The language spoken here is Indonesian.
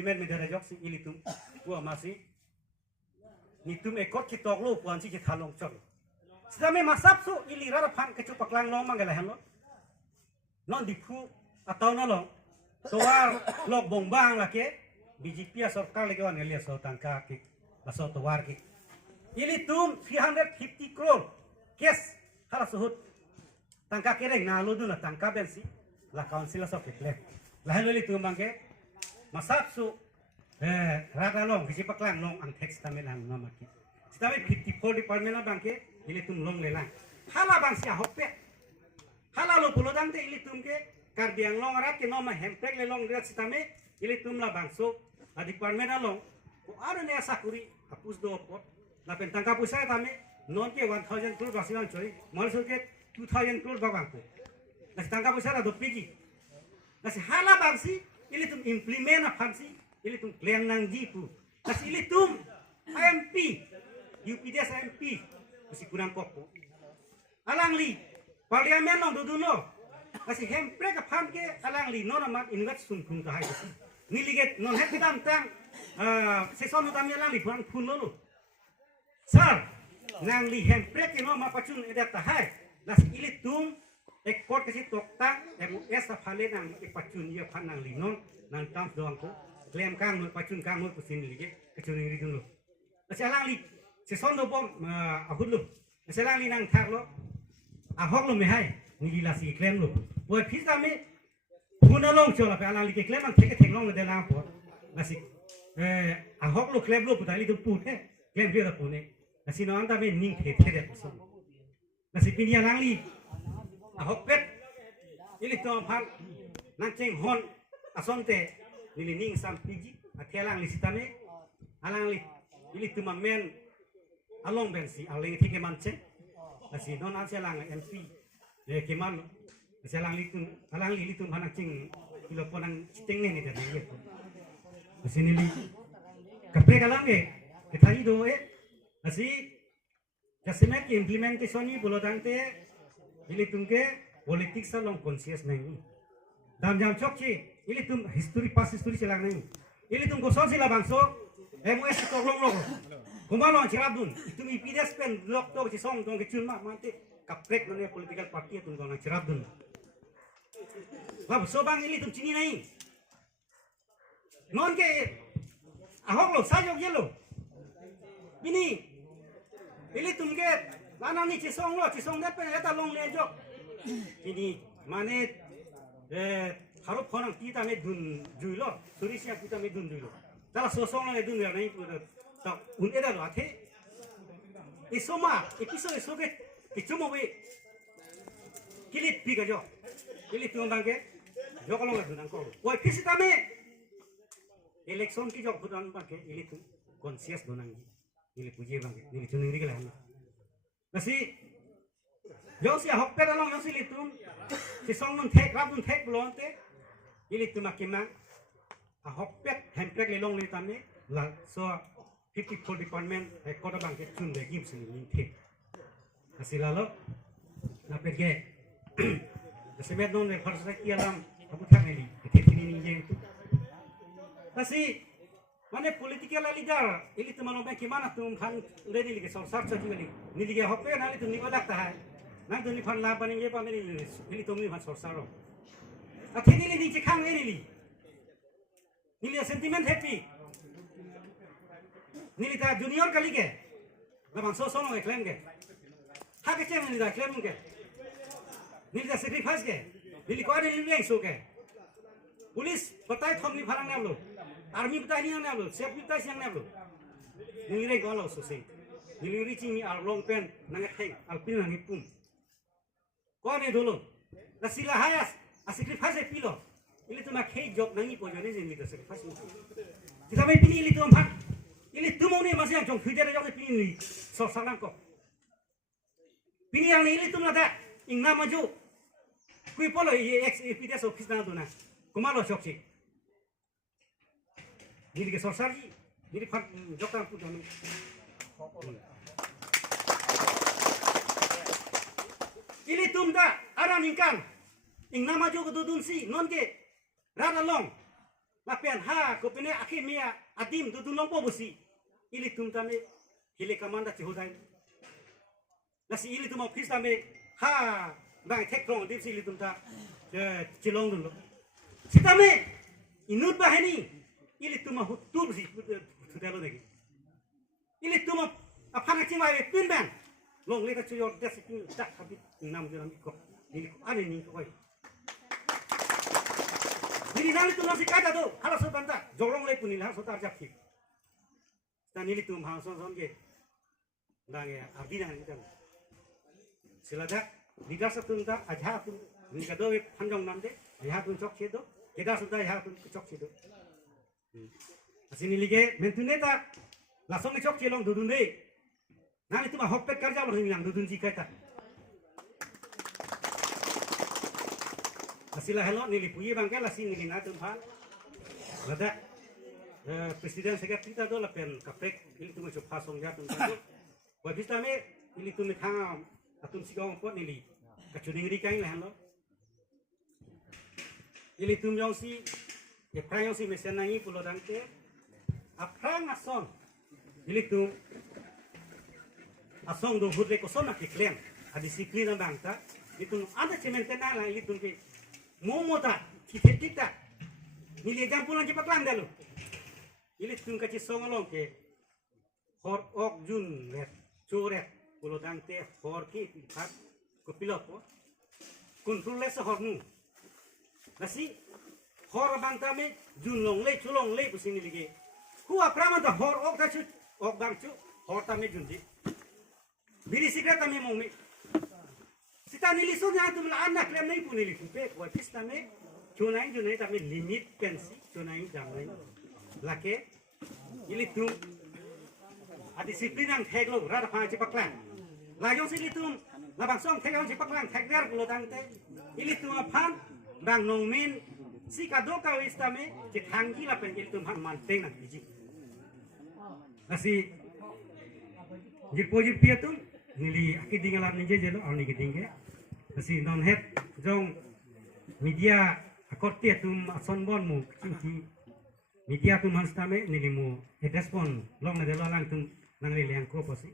implement medara jok si ilitum gua masih nitum ekot kitok lu puan si kitalong cor sedame masap su ilira pan kecupak lang long manggalah lo non dipu atau nolong towar lok bongbang lake BJP sorkar lagi wan elia so tangka ki baso towar ki ilitum 350 crore kes hala suhut tangka kereng na lu duna tangka bensi la council so kitle la helo ilitum bangke masap su rada long BJP lang long ang text tamen ang namaki sedame 54 department la bangke ilitum long lelang hala bangsi hoppe hala lo pulo dante ilitum ke kardiang long arat ke noma hemprek le long dirat sitame ilitum la bangso a department along ko aro ne asakuri hapus do pot la pentangka pusa tame non ke 1000 crore basilan chori malso ke 2000 crore babang ko la tangka pusa la do pigi la si hala bangsi ilitum implement a fansi ilitum klem nang jipu la si ilitum MP UPDS MP si kurang koko alang li parliamen long duduno kasi hempre ka phan ke alang li non amat ingat sungkung ka hai niliget non het tam tang seson utam alang li phan phun lo sar nang li hempre ke no ma pachun edat ta hai las ilitum ekor kasi tokta MUS ta phale nang ipachun ye phan nang li non nang tam doang ko klem kang no pachun kang mo pusin liget kechun ri dun lo kasi alang li seson do bom ahud lo kasi alang li nang thak lo ahok lo me hai nilila si klem lo boy pizza me puna long chola pe alang li ke klem ang thek long de la po nasi ahok lo klem lo putai li tu pu he klem dia da pu ne nasi no anda me ning the de so nasi pini alang li ahok pet ili to phan nang cheng hon asonte nili ning sam piji athialang li sitame alang li ili tu ma men along bensi aling thike manche nasi non alang MP keman alang litum hanak cing ilo ponang citeng ne da ye sini li kapre kalang ge kethai do asi kasime ki implementation ni bolodante ilitum ke politics along conscious nahi dam jam chokchi ilitum history past history selang nahi ilitum ko sila bangso MUS to long kumalo chirabdun itum IPDS pen lok to song tong ke chunma mate kaprek none political party itu nggak cerap dun. Wah, sobang ini tuh cini naik. Non ke ahok lo, sajok ye lo. Ini tuh ke mana nih cisong deh pe eta long lejok. Ini mana harap orang kita me dun juilo, turisnya kita me dun juilo. Kalau sosong le dun ya naik tak uneda lo ate. Isoma episode soge kichumo we kilit piga jo kilit tuang bangke jo kalau nggak dunang kau woi kisi kami election ki jo dunang bangke ini tu conscious dunang ini puji bangke ini tuning dikit lah nasi jo si ahok pe dalam nasi litum si song nun tek rab nun tek belum te ini tu makimang ahok pe hemprek lelong litam ni lah so 54 department kota bangke cun deh gips ini tek nasi lalu napet ke nasi med non le farsa ki alam aku tak neli ketini ninjeng tu nasi mana political leader ili tu mano ki mana tum khan ready li ke sar chaji li ni li ke hope na li tu ni lagta hai na tu ni phan la bani ye pa me ni ili tu ni phan sar ro athini li ni che khang ni li sentiment happy ni li ta junior kali ke labang so no claim ke hake cem ni da claim ke ni da sacrifice ke ni ko ni leng so ke police patai thom ni pharang nablo army patai ni nablo sef patai siang nablo ni re golo so se ni reaching ni ar long pen nang theng alpin ni pum ko ni dolo da sila hayas a sacrifice pilo ili tu ma khei job nang ni po jone ni da sacrifice ni kita mai pini ili tu am ili tu mo ni masih jong future jong pini ni so salang ko pini yang ini tuh nada ingna maju kui polo ye ex EPDS office na dona kumalo shokchi diri ke sorsari diri phat jokam pu donu ili tumda aran ingkan ingna maju ke dudun si non ke rada long Mapian ha ko pine akhirnya adim dudun long bobusi ili tum tame hile kamanda chihudai nasi ili tum office tame ha bang tek long dim ili tum ta chilong dun lo sitame inut bahani ili tum hutur si sudalo degi ili tum apana chimai pin ban long le ka chuyor desi tak habit nam jalan ko ili ane ni ko Nili nali tu nasi kata tu, kalau sultan tak, jorong le pun ilah sultan japki. Dan nili tu mahal son ke, nange abdi nange kan. Siladak, lidah setun tak, aja pun, ni kado panjang namde, aja pun cok cedo, kita sudah aja pun cok cedo. Asini lige, mentune tak, langsung cok celong dudun deh. Nali tu mah hopet kerja orang yang dudun jika tak. Asila hello nili puye bangke lasi nili na tumpan lada presiden sekretari kita do lapen kapek ili tu macam pasong ya tumpan do buat kita me ili tu mekham atum sigong pot nili kacuning rikai lah hello ili tu jong si ya prayong si mesen nangi pulo dangke aprang ason ili tu asong do hudle ko sona kiklem a disiplin bangta itu ada cementena lah ili tu ke Momota, kita, nili jam pulang cepat lang dalu. Ili tung kaci songolong ke, hor ok jun ret, coret, pulo dangte hor ki pipat, ko pilot po, kontrole sa hor nu. Nasi hor bangtame jun long le, culong le pusing nili ke. Kuwa prama ta hor ok kacu, ok bangcu, hor tame jun di. Biri sikret tame momi. Sita nili sonya tu mela anak lem nai pun nili kupe buat pista me cunai tapi limit pensi cunai jamai lake ili tu ada disiplin yang theglo rada pang cepak lang lagong sili tu labang song thegong cepak lang thegler kulo tangte ili tu aphan bang nongmin si kado kawista me cetanggi la pen ili tu man manteng nak biji nasi jip pia tu nili akidingalan ninje jelo awni kidingke nasi non het jong media akorte tum ason bon mu kinki media tum hanstame nili mu respond long na delo lang tum nang li yang ko posi